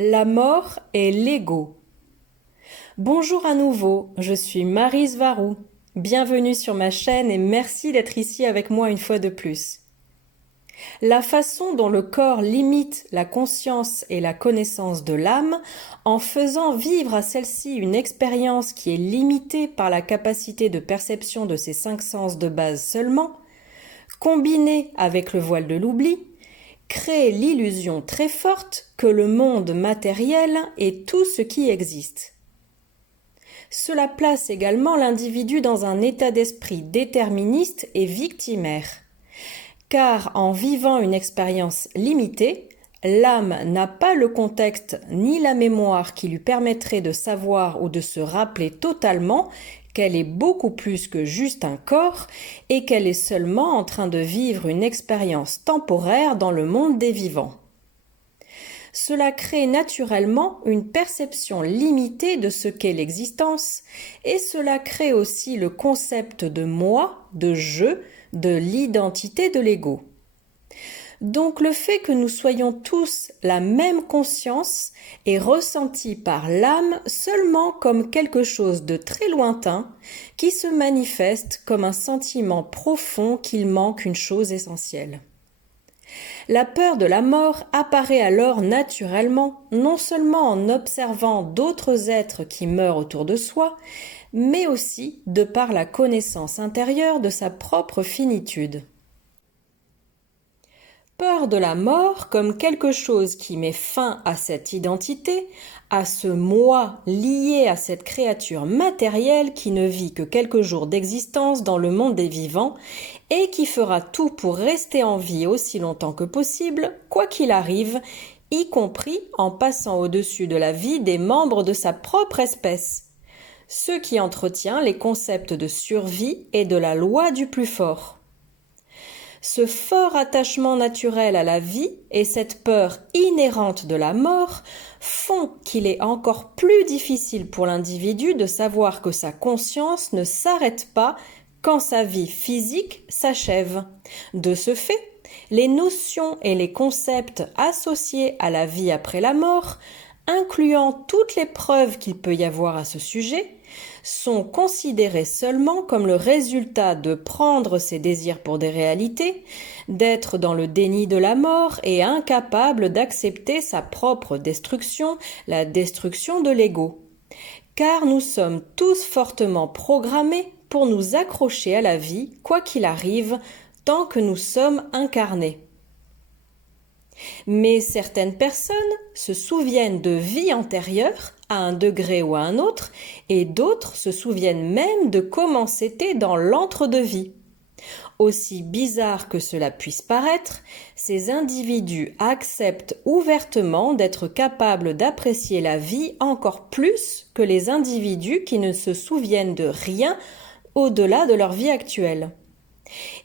La mort est l'ego. Bonjour à nouveau, je suis Maryse Varou. Bienvenue sur ma chaîne et merci d'être ici avec moi une fois de plus. La façon dont le corps limite la conscience et la connaissance de l'âme, en faisant vivre à celle-ci une expérience qui est limitée par la capacité de perception de ses 5 sens de base seulement, combinée avec le voile de l'oubli, crée l'illusion très forte que le monde matériel est tout ce qui existe. Cela place également l'individu dans un état d'esprit déterministe et victimaire. Car en vivant une expérience limitée, l'âme n'a pas le contexte ni la mémoire qui lui permettrait de savoir ou de se rappeler totalement qu'elle est beaucoup plus que juste un corps et qu'elle est seulement en train de vivre une expérience temporaire dans le monde des vivants. Cela crée naturellement une perception limitée de ce qu'est l'existence et cela crée aussi le concept de moi, de je, de l'identité de l'ego. Donc le fait que nous soyons tous la même conscience est ressenti par l'âme seulement comme quelque chose de très lointain qui se manifeste comme un sentiment profond qu'il manque une chose essentielle. La peur de la mort apparaît alors naturellement, non seulement en observant d'autres êtres qui meurent autour de soi, mais aussi de par la connaissance intérieure de sa propre finitude. Peur de la mort comme quelque chose qui met fin à cette identité, à ce moi lié à cette créature matérielle qui ne vit que quelques jours d'existence dans le monde des vivants et qui fera tout pour rester en vie aussi longtemps que possible, quoi qu'il arrive, y compris en passant au-dessus de la vie des membres de sa propre espèce, ce qui entretient les concepts de survie et de la loi du plus fort. Ce fort attachement naturel à la vie et cette peur inhérente de la mort font qu'il est encore plus difficile pour l'individu de savoir que sa conscience ne s'arrête pas quand sa vie physique s'achève. De ce fait, les notions et les concepts associés à la vie après la mort, incluant toutes les preuves qu'il peut y avoir à ce sujet, sont considérés seulement comme le résultat de prendre ses désirs pour des réalités, d'être dans le déni de la mort et incapable d'accepter sa propre destruction, la destruction de l'ego. Car nous sommes tous fortement programmés pour nous accrocher à la vie, quoi qu'il arrive, tant que nous sommes incarnés. Mais certaines personnes se souviennent de vies antérieures, à un degré ou à un autre, et d'autres se souviennent même de comment c'était dans l'entre-deux-vie. Aussi bizarre que cela puisse paraître, ces individus acceptent ouvertement d'être capables d'apprécier la vie encore plus que les individus qui ne se souviennent de rien au-delà de leur vie actuelle.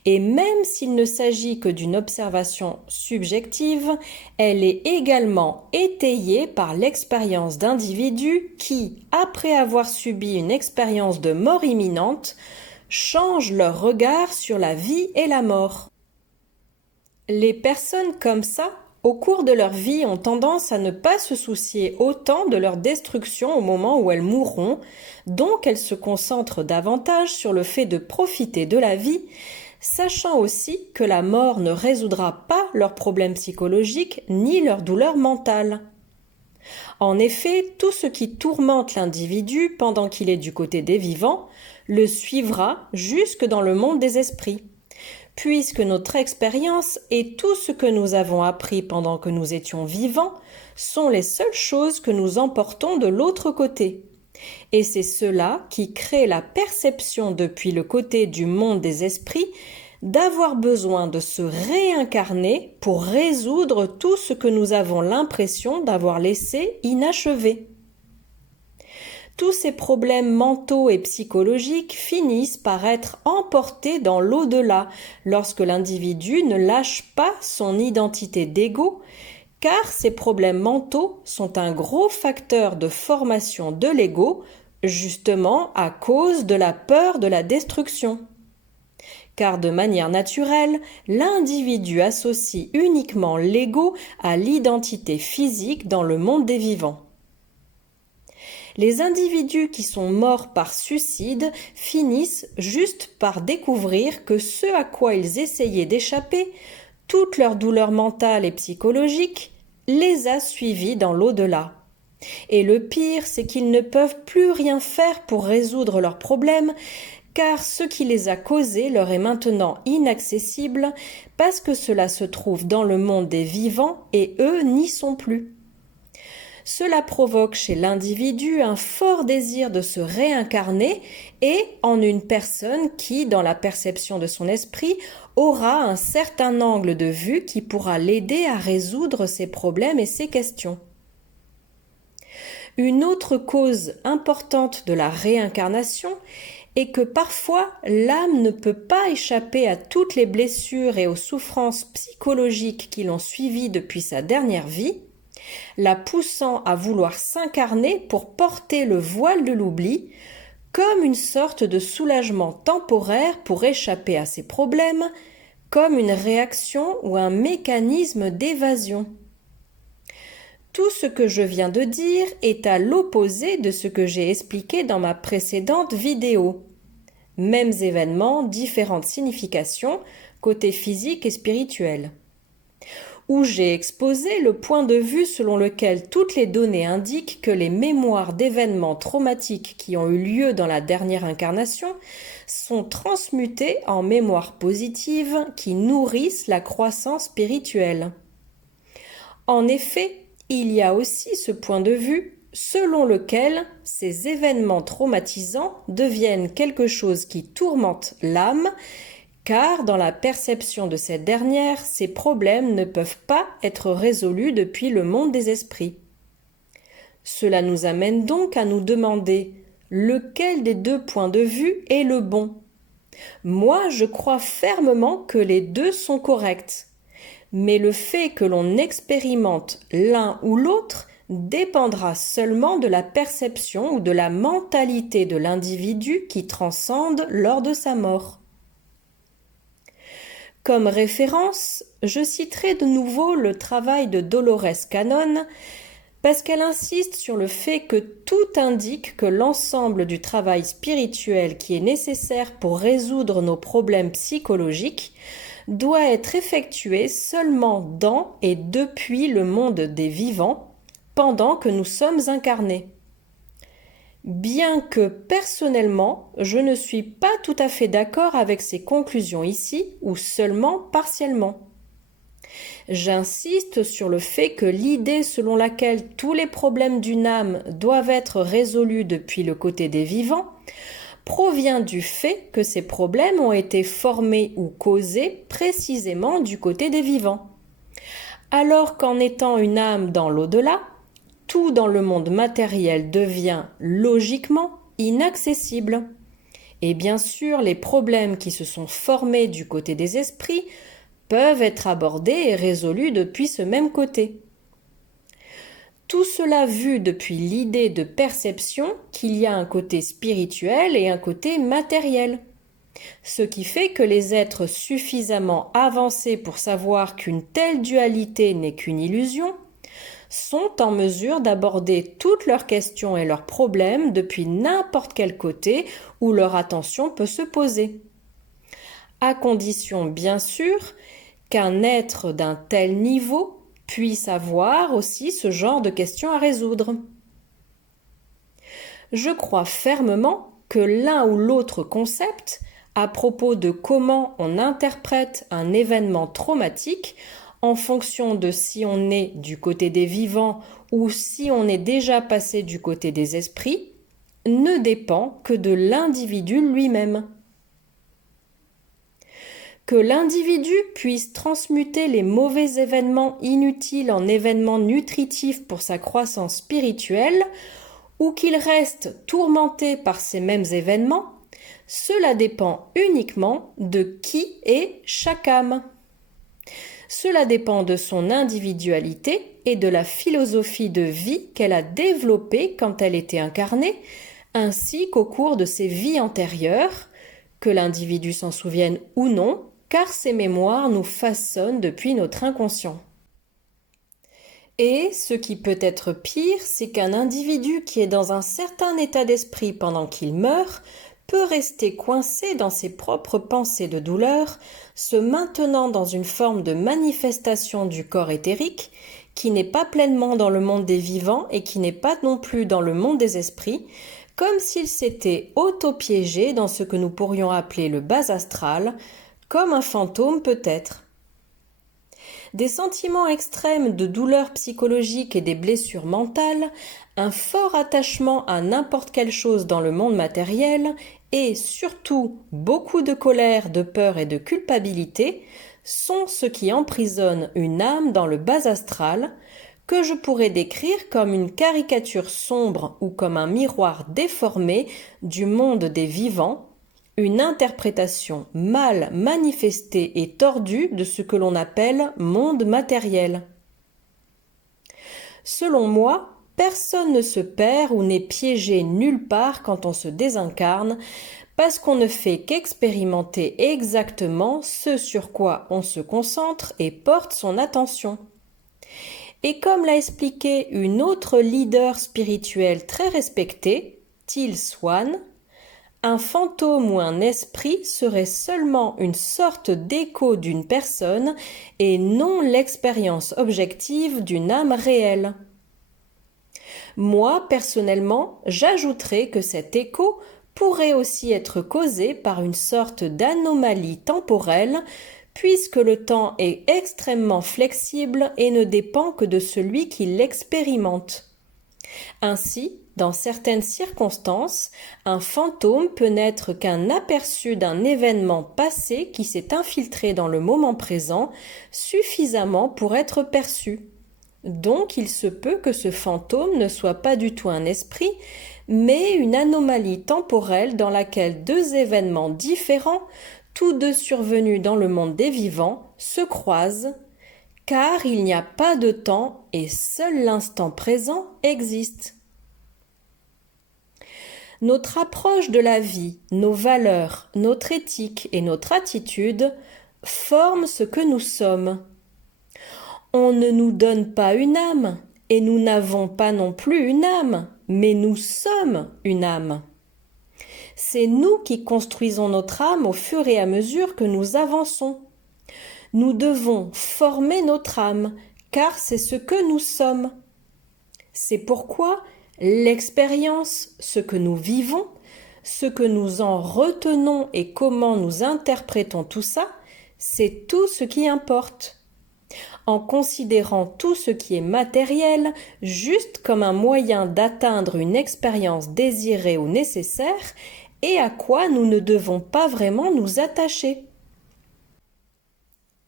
Et même s'il ne s'agit que d'une observation subjective, elle est également étayée par l'expérience d'individus qui, après avoir subi une expérience de mort imminente, changent leur regard sur la vie et la mort. Les personnes comme ça, au cours de leur vie, ont tendance à ne pas se soucier autant de leur destruction au moment où elles mourront, donc elles se concentrent davantage sur le fait de profiter de la vie, sachant aussi que la mort ne résoudra pas leurs problèmes psychologiques ni leurs douleurs mentales. En effet, tout ce qui tourmente l'individu pendant qu'il est du côté des vivants le suivra jusque dans le monde des esprits, puisque notre expérience et tout ce que nous avons appris pendant que nous étions vivants sont les seules choses que nous emportons de l'autre côté. Et c'est cela qui crée la perception depuis le côté du monde des esprits d'avoir besoin de se réincarner pour résoudre tout ce que nous avons l'impression d'avoir laissé inachevé. Tous ces problèmes mentaux et psychologiques finissent par être emportés dans l'au-delà lorsque l'individu ne lâche pas son identité d'ego, car ces problèmes mentaux sont un gros facteur de formation de l'ego, justement à cause de la peur de la destruction. car de manière naturelle, l'individu associe uniquement l'ego à l'identité physique dans le monde des vivants. Les individus qui sont morts par suicide finissent juste par découvrir que ce à quoi ils essayaient d'échapper, toute leur douleur mentale et psychologique, les a suivis dans l'au-delà. Et le pire, c'est qu'ils ne peuvent plus rien faire pour résoudre leurs problèmes, car ce qui les a causés leur est maintenant inaccessible parce que cela se trouve dans le monde des vivants et eux n'y sont plus. Cela provoque chez l'individu un fort désir de se réincarner et en une personne qui, dans la perception de son esprit, aura un certain angle de vue qui pourra l'aider à résoudre ses problèmes et ses questions. Une autre cause importante de la réincarnation est que parfois l'âme ne peut pas échapper à toutes les blessures et aux souffrances psychologiques qui l'ont suivie depuis sa dernière vie, la poussant à vouloir s'incarner pour porter le voile de l'oubli, comme une sorte de soulagement temporaire pour échapper à ses problèmes, comme une réaction ou un mécanisme d'évasion. Tout ce que je viens de dire est à l'opposé de ce que j'ai expliqué dans ma précédente vidéo. Mêmes événements, différentes significations, côté physique et spirituel. Où j'ai exposé le point de vue selon lequel toutes les données indiquent que les mémoires d'événements traumatiques qui ont eu lieu dans la dernière incarnation sont transmutées en mémoires positives qui nourrissent la croissance spirituelle. En effet, il y a aussi ce point de vue selon lequel ces événements traumatisants deviennent quelque chose qui tourmente l'âme, car dans la perception de cette dernière, ces problèmes ne peuvent pas être résolus depuis le monde des esprits. Cela nous amène donc à nous demander lequel des deux points de vue est le bon. Moi, je crois fermement que les deux sont corrects. Mais le fait que l'on expérimente l'un ou l'autre dépendra seulement de la perception ou de la mentalité de l'individu qui transcende lors de sa mort. Comme référence, je citerai de nouveau le travail de Dolores Cannon parce qu'elle insiste sur le fait que tout indique que l'ensemble du travail spirituel qui est nécessaire pour résoudre nos problèmes psychologiques doit être effectué seulement dans et depuis le monde des vivants, pendant que nous sommes incarnés. Bien que personnellement, je ne suis pas tout à fait d'accord avec ces conclusions ici, ou seulement partiellement. J'insiste sur le fait que l'idée selon laquelle tous les problèmes d'une âme doivent être résolus depuis le côté des vivants provient du fait que ces problèmes ont été formés ou causés précisément du côté des vivants. Alors qu'en étant une âme dans l'au-delà, tout dans le monde matériel devient logiquement inaccessible. Et bien sûr, les problèmes qui se sont formés du côté des esprits peuvent être abordés et résolus depuis ce même côté. Tout cela vu depuis l'idée de perception qu'il y a un côté spirituel et un côté matériel. Ce qui fait que les êtres suffisamment avancés pour savoir qu'une telle dualité n'est qu'une illusion sont en mesure d'aborder toutes leurs questions et leurs problèmes depuis n'importe quel côté où leur attention peut se poser. À condition bien sûr qu'un être d'un tel niveau puisse avoir aussi ce genre de questions à résoudre. Je crois fermement que l'un ou l'autre concept, à propos de comment on interprète un événement traumatique, en fonction de si on est du côté des vivants ou si on est déjà passé du côté des esprits, ne dépend que de l'individu lui-même. Que l'individu puisse transmuter les mauvais événements inutiles en événements nutritifs pour sa croissance spirituelle, ou qu'il reste tourmenté par ces mêmes événements, cela dépend uniquement de qui est chaque âme. Cela dépend de son individualité et de la philosophie de vie qu'elle a développée quand elle était incarnée, ainsi qu'au cours de ses vies antérieures, que l'individu s'en souvienne ou non, car ces mémoires nous façonnent depuis notre inconscient. Et ce qui peut être pire, c'est qu'un individu qui est dans un certain état d'esprit pendant qu'il meurt peut rester coincé dans ses propres pensées de douleur, se maintenant dans une forme de manifestation du corps éthérique qui n'est pas pleinement dans le monde des vivants et qui n'est pas non plus dans le monde des esprits, comme s'il s'était auto-piégé dans ce que nous pourrions appeler le bas astral, comme un fantôme peut-être. Des sentiments extrêmes de douleur psychologique et des blessures mentales, un fort attachement à n'importe quelle chose dans le monde matériel et surtout beaucoup de colère, de peur et de culpabilité sont ce qui emprisonnent une âme dans le bas astral, que je pourrais décrire comme une caricature sombre ou comme un miroir déformé du monde des vivants, une interprétation mal manifestée et tordue de ce que l'on appelle monde matériel. Selon moi, personne ne se perd ou n'est piégé nulle part quand on se désincarne, parce qu'on ne fait qu'expérimenter exactement ce sur quoi on se concentre et porte son attention. Et comme l'a expliqué une autre leader spirituelle très respectée, Teal Swan, un fantôme ou un esprit serait seulement une sorte d'écho d'une personne et non l'expérience objective d'une âme réelle. Moi, personnellement, j'ajouterais que cet écho pourrait aussi être causé par une sorte d'anomalie temporelle, puisque le temps est extrêmement flexible et ne dépend que de celui qui l'expérimente. Ainsi, dans certaines circonstances, un fantôme peut n'être qu'un aperçu d'un événement passé qui s'est infiltré dans le moment présent suffisamment pour être perçu. Donc il se peut que ce fantôme ne soit pas du tout un esprit, mais une anomalie temporelle dans laquelle deux événements différents, tous deux survenus dans le monde des vivants, se croisent, car il n'y a pas de temps et seul l'instant présent existe. Notre approche de la vie, nos valeurs, notre éthique et notre attitude forment ce que nous sommes. On ne nous donne pas une âme, et nous n'avons pas non plus une âme, mais nous sommes une âme. C'est nous qui construisons notre âme au fur et à mesure que nous avançons. Nous devons former notre âme, car c'est ce que nous sommes. C'est pourquoi l'expérience, ce que nous vivons, ce que nous en retenons et comment nous interprétons tout ça, c'est tout ce qui importe. En considérant tout ce qui est matériel juste comme un moyen d'atteindre une expérience désirée ou nécessaire et à quoi nous ne devons pas vraiment nous attacher.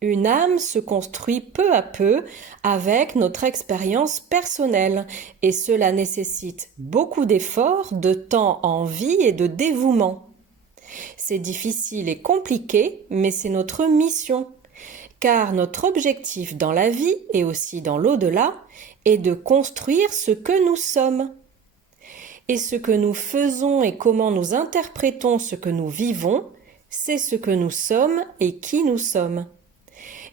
Une âme se construit peu à peu avec notre expérience personnelle et cela nécessite beaucoup d'efforts, de temps en vie et de dévouement. C'est difficile et compliqué, mais c'est notre mission. Car notre objectif dans la vie et aussi dans l'au-delà est de construire ce que nous sommes. Et ce que nous faisons et comment nous interprétons ce que nous vivons, c'est ce que nous sommes et qui nous sommes.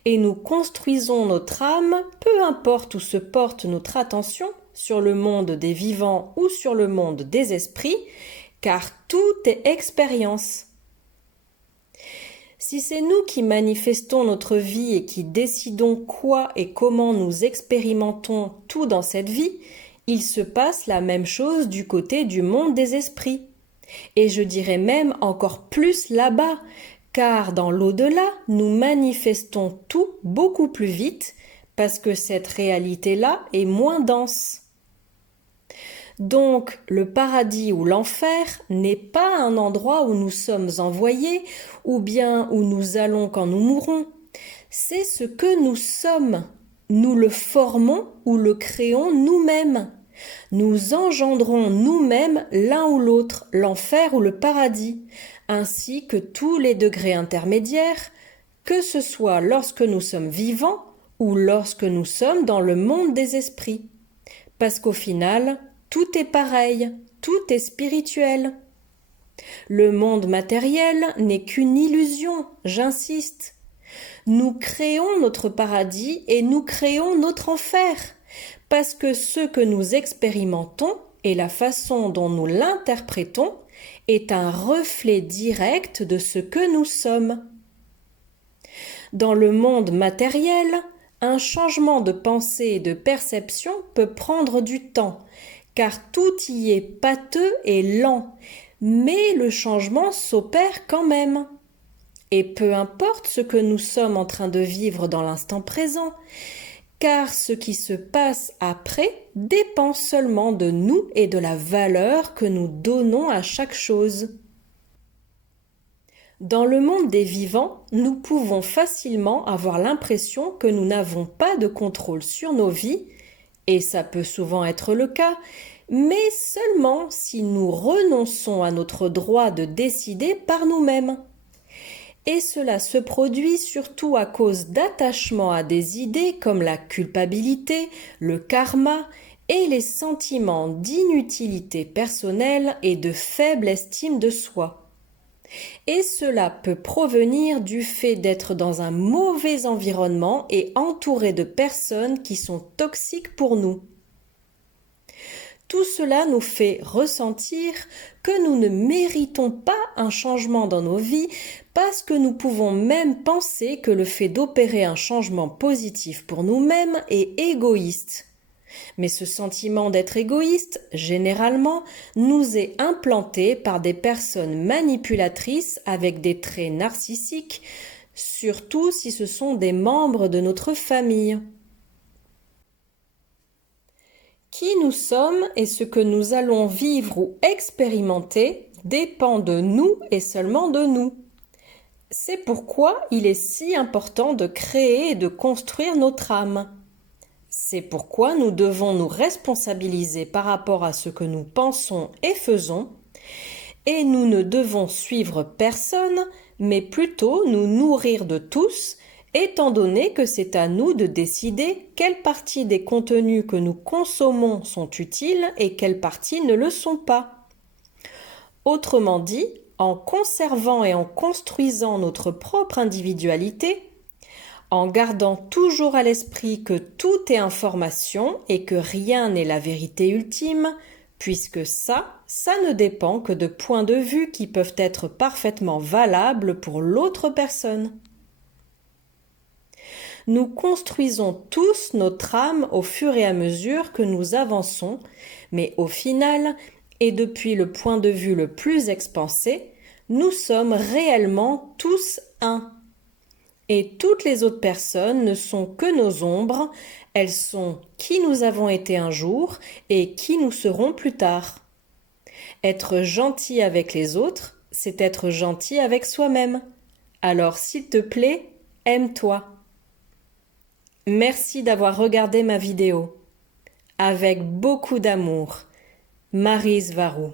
Et nous construisons notre âme, peu importe où se porte notre attention, sur le monde des vivants ou sur le monde des esprits, car tout est expérience. Si c'est nous qui manifestons notre vie et qui décidons quoi et comment nous expérimentons tout dans cette vie, il se passe la même chose du côté du monde des esprits. Et je dirais même encore plus là-bas, car dans l'au-delà, nous manifestons tout beaucoup plus vite, parce que cette réalité-là est moins dense. Donc, le paradis ou l'enfer n'est pas un endroit où nous sommes envoyés ou bien où nous allons quand nous mourrons. C'est ce que nous sommes. Nous le formons ou le créons nous-mêmes. Nous engendrons nous-mêmes l'un ou l'autre, l'enfer ou le paradis, ainsi que tous les degrés intermédiaires, que ce soit lorsque nous sommes vivants ou lorsque nous sommes dans le monde des esprits. Parce qu'au final, tout est pareil, tout est spirituel. Le monde matériel n'est qu'une illusion, j'insiste. Nous créons notre paradis et nous créons notre enfer, parce que ce que nous expérimentons et la façon dont nous l'interprétons est un reflet direct de ce que nous sommes. Dans le monde matériel, un changement de pensée et de perception peut prendre du temps, car tout y est pâteux et lent, mais le changement s'opère quand même. Et peu importe ce que nous sommes en train de vivre dans l'instant présent, car ce qui se passe après dépend seulement de nous et de la valeur que nous donnons à chaque chose. Dans le monde des vivants, nous pouvons facilement avoir l'impression que nous n'avons pas de contrôle sur nos vies, et ça peut souvent être le cas, mais seulement si nous renonçons à notre droit de décider par nous-mêmes. Et cela se produit surtout à cause d'attachements à des idées comme la culpabilité, le karma et les sentiments d'inutilité personnelle et de faible estime de soi. Et cela peut provenir du fait d'être dans un mauvais environnement et entouré de personnes qui sont toxiques pour nous. Tout cela nous fait ressentir que nous ne méritons pas un changement dans nos vies parce que nous pouvons même penser que le fait d'opérer un changement positif pour nous-mêmes est égoïste. Mais ce sentiment d'être égoïste, généralement, nous est implanté par des personnes manipulatrices avec des traits narcissiques, surtout si ce sont des membres de notre famille. Qui nous sommes et ce que nous allons vivre ou expérimenter dépend de nous et seulement de nous. C'est pourquoi il est si important de créer et de construire notre âme. C'est pourquoi nous devons nous responsabiliser par rapport à ce que nous pensons et faisons, et nous ne devons suivre personne, mais plutôt nous nourrir de tous, étant donné que c'est à nous de décider quelle partie des contenus que nous consommons sont utiles et quelles parties ne le sont pas. Autrement dit, en conservant et en construisant notre propre individualité, en gardant toujours à l'esprit que tout est information et que rien n'est la vérité ultime, puisque ça ne dépend que de points de vue qui peuvent être parfaitement valables pour l'autre personne. Nous construisons tous notre âme au fur et à mesure que nous avançons, mais au final, et depuis le point de vue le plus expansé, nous sommes réellement tous un. Et toutes les autres personnes ne sont que nos ombres, elles sont qui nous avons été un jour et qui nous serons plus tard. Être gentil avec les autres, c'est être gentil avec soi-même. Alors s'il te plaît, aime-toi. Merci d'avoir regardé ma vidéo. Avec beaucoup d'amour, Maryse Varou.